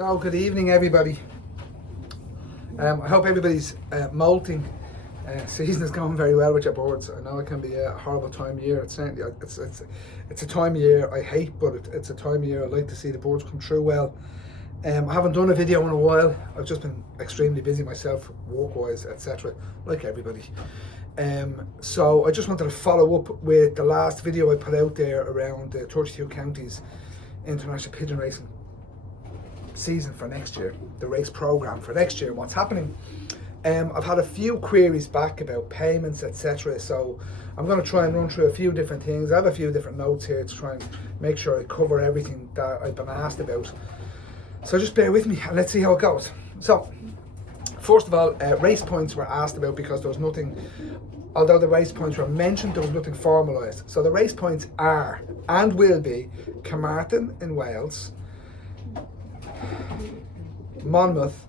So, good evening, everybody. I hope everybody's molting season is going very well with your boards. I know it can be a horrible time of year. It's certainly it's a time of year I hate, but it's a time of year I like to see the boards come through well. I haven't done a video in a while. I've just been extremely busy myself, work-wise, etc., like everybody. So I just wanted to follow up with the last video I put out there around the 32 counties international pigeon racing season for next year, the race program for next year, what's happening. I've had a few queries back about payments, etc., so I'm going to try and run through a few different things. I have a few different notes here to try and make sure I cover everything that I've been asked about, so just bear with me and let's see how it goes. So first of all, race points were asked about because there was nothing, although the race points were mentioned, there was nothing formalised. So the race points are and will be Carmarthen in Wales. Monmouth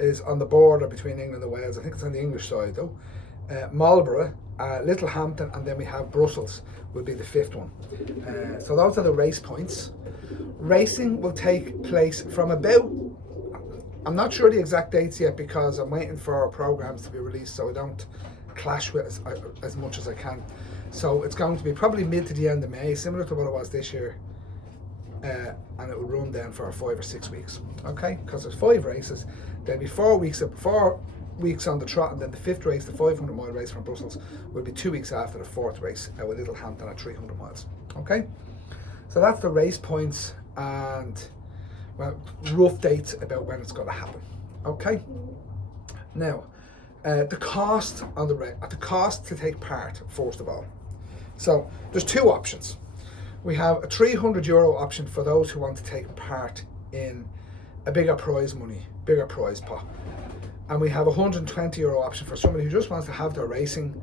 is on the border between England and Wales. I think it's on the English side though. Marlborough, Littlehampton, and then we have Brussels will be the fifth one. So those are the race points. Racing will take place from about, I'm not sure the exact dates yet because I'm waiting for our programs to be released so I don't clash with as much as I can. So it's going to be probably mid to the end of May, similar to what it was this year. And it will run then for 5 or 6 weeks, okay? Because there's 5 races, there'll be 4 weeks on the trot, and then the 5th race, the 500-mile race from Brussels, will be 2 weeks after the 4th race with Littlehampton at 300 miles, okay? So that's the race points and well, rough dates about when it's going to happen, okay? Now, the cost on the cost to take part, first of all. So there's 2 options. We have a €300 option for those who want to take part in a bigger prize pot. And we have a €120 option for somebody who just wants to have their racing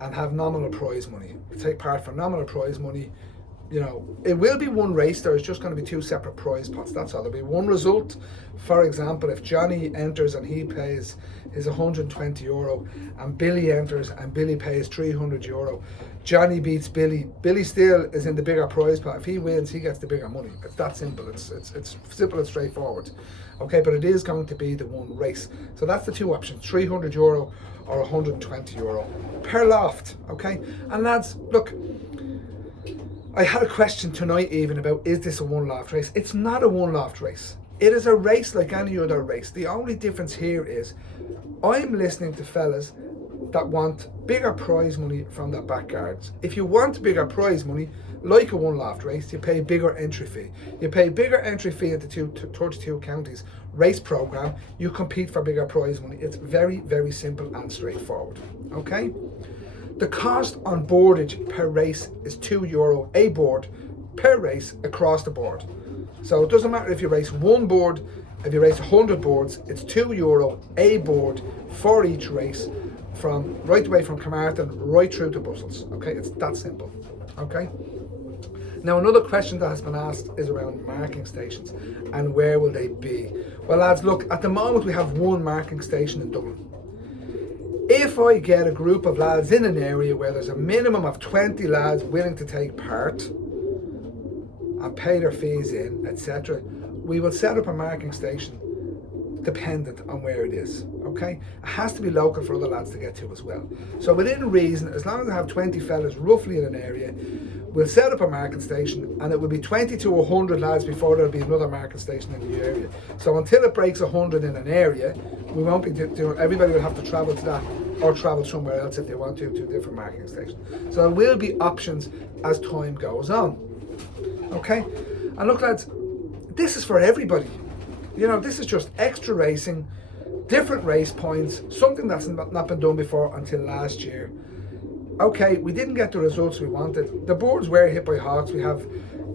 and have nominal prize money. Take part for nominal prize money. You know, it will be one race, there's just going to be 2 separate prize pots, that's all. There'll be one result. For example, if Johnny enters and he pays his €120 and Billy enters and Billy pays €300, Johnny beats Billy, Billy still is in the bigger prize pot. If he wins, he gets the bigger money. It's that simple, it's simple and straightforward. Okay, but it is going to be the one race. So that's the 2 options, €300 or €120 per loft, okay? And lads, look, I had a question tonight even about, is this a one loft race? It's not a one loft race. It is a race like any other race. The only difference here is I'm listening to fellas that want bigger prize money from their backyards. If you want bigger prize money, like a one loft race, you pay bigger entry fee. You pay bigger entry fee at the 32 counties race program, you compete for bigger prize money. It's very, very simple and straightforward, okay? The cost on boardage per race is €2 a board per race across the board. So it doesn't matter if you race one board, if you race 100 boards, it's €2 a board for each race, from right away from Carmarthen right through to Brussels. Okay, it's that simple. Okay. Now another question that has been asked is around marking stations and where will they be? Well lads, look, at the moment we have one marking station in Dublin. If I get a group of lads in an area where there's a minimum of 20 lads willing to take part and pay their fees in, etc., we will set up a marking station dependent on where it is, okay? It has to be local for other lads to get to as well. So within reason, as long as I have 20 fellas roughly in an area, we'll set up a marking station and it will be 20 to 100 lads before there'll be another marking station in the area. So until it breaks 100 in an area, we won't be doing, everybody will have to travel to that or travel somewhere else if they want to a different marking station. So there will be options as time goes on, okay? And look lads, this is for everybody. You know, this is just extra racing, different race points, something that's not been done before until last year. Okay, we didn't get the results we wanted. The boards were hit by hawks. We have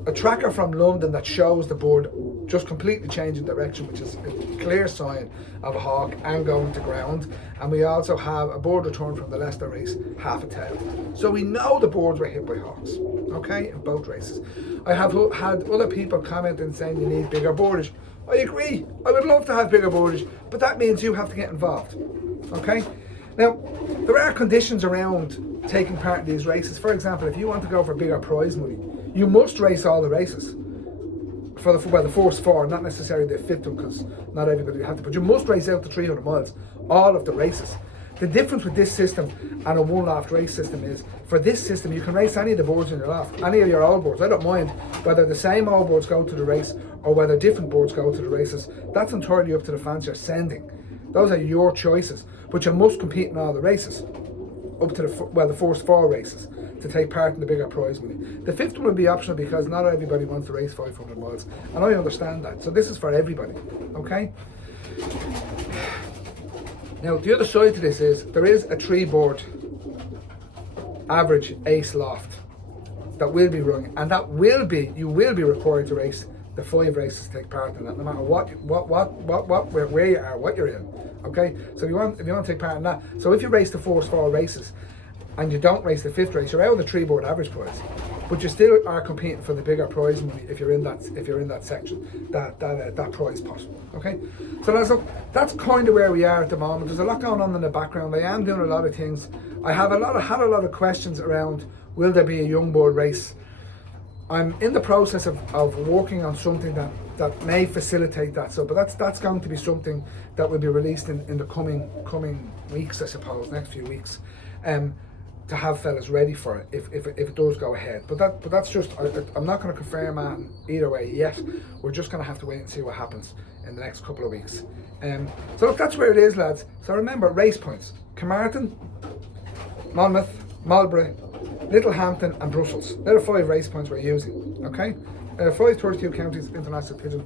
a tracker from London that shows the board just completely changing direction, which is a clear sign of a hawk and going to ground. And we also have a board return from the Leicester race, half a tail. So we know the boards were hit by hawks, okay, in both races. I have had other people commenting saying you need bigger boardage. I agree, I would love to have bigger boardage, but that means you have to get involved, okay? Now, there are conditions around taking part in these races. For example, if you want to go for bigger prize money, you must race all the races. for the first four, not necessarily the fifth one, because not everybody have to. But you must race out the 300 miles, all of the races. The difference with this system and a one-laughed race system is, for this system you can race any of the boards in your laugh, any of your old boards. I don't mind whether the same old boards go to the race or whether different boards go to the races. That's entirely up to the fans you're sending. Those are your choices, but you must compete in all the races, up to the first four races, to take part in the bigger prize money. The fifth one will be optional because not everybody wants to race 500 miles, and I understand that. So this is for everybody, okay? Now, the other side to this is, there is a 3-board average ace loft that will be run, and you will be required to race the 5 races to take part in that, no matter where you are, what you're in. Okay, so if you want to take part in that, so if you race the first 4 races and you don't race the 5th race, you're out of the 3-board average prize, but you still are competing for the bigger prize money if you're in that section, that prize pot. Okay, so that's kind of where we are at the moment. There's a lot going on in the background. I am doing a lot of things. I have had a lot of questions around, will there be a young board race? I'm in the process of working on something that may facilitate that. So, but that's going to be something that will be released in the coming weeks, I suppose, next few weeks, to have fellas ready for it if it does go ahead. But that's just, I'm not going to confirm that either way yet. We're just going to have to wait and see what happens in the next couple of weeks. So look, that's where it is, lads. So remember, race points: Carmarthen, Monmouth, Marlborough, Littlehampton and Brussels. They're the 5 race points we're using, okay? 5 32 counties international pigeon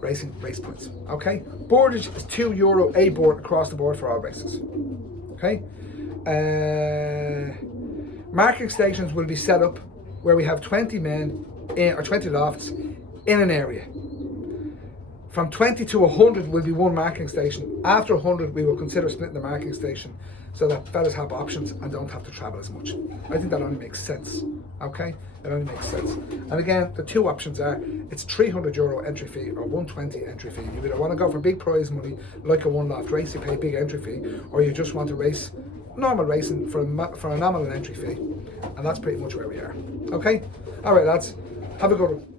racing race points, okay? Boardage is €2 a board across the board for all races, okay? Marking stations will be set up where we have 20 men or 20 lofts in an area. From 20 to 100 will be one marking station. After 100, we will consider splitting the marking station so that fellas have options and don't have to travel as much. I think that only makes sense, okay? It only makes sense. And again, the 2 options are, it's €300 entry fee or €120 entry fee. You either want to go for big prize money, like a one-laughed race, you pay big entry fee, or you just want to race normal racing for a nominal entry fee. And that's pretty much where we are, okay? All right, lads, have a good one.